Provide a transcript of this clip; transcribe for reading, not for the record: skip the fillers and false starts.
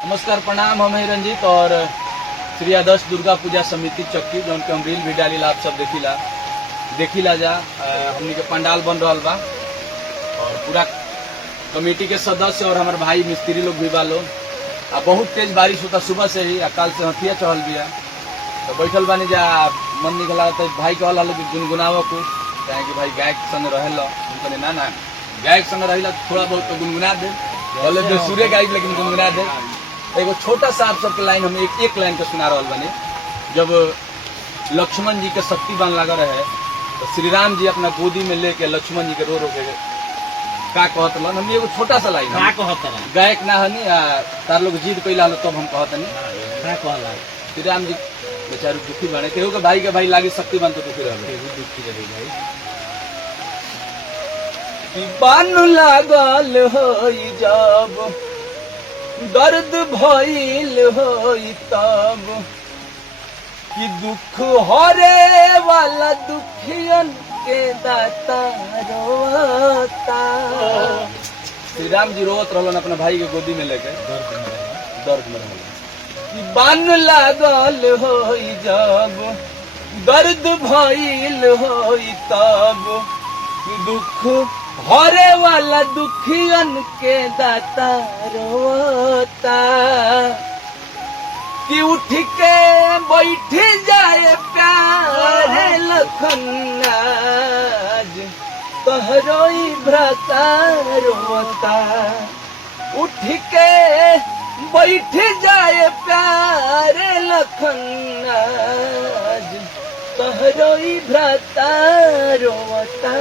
नमस्कार प्रणाम। हम हैं रंजीत और श्री आदर्श दुर्गा पूजा समिति चक्की जो हम रील भी डाली आप सब देखिला जा। हमनी के पंडाल बन रहा बा और पूरा कमेटी के सदस्य और हमारे भाई मिस्त्री लोग भी बा लोग। बहुत तेज बारिश होता सुबह से ही, काल से हथिया चढ़ल बिया तो बैठल बानी जा। मन निकला तो भाई कहल हल गुनगुनाव कुछ चाहे कि भाई गायक संग रहे ना गायक संग रही थोड़ा बहुत तो गुनगुना दे बोले तो सूर्य गायक लेकिन गुनगुना दे। एगो छोटा सा आप सबके लाइन हम एक लाइन के सुना रहा बने। जब लक्ष्मण जी के शक्तिवान लगा रहे तो श्री राम जी अपना गोदी में लेके लक्ष्मण जी के रो के का कहत लन। हम एगो छोटा सा लाइन गायक ना हनी तार लोग जीत कैला तब हम कहतनी श्री राम जी बेचारू दुखी बने केहू के भाई लागी शक्तिवान तो दुखी रहे बान लागल हो जब दर्द भइल होई तब कि दुख हरे वाला दुखियन के दाता रोता। श्री राम जी रोत रहलन अपना भाई के गोदी में लेके दर्द में रहलन कि बान लागल होई जब दर्द भइल होई तब दुख हरे वाला दुखियन के दाता रोता। कि उठ के बैठ जाए प्यारे लखन आज तोहरोई भ्राता रोता। उठ के बैठ जाए प्यारे लखन आज तोहरोई भ्राता रोता।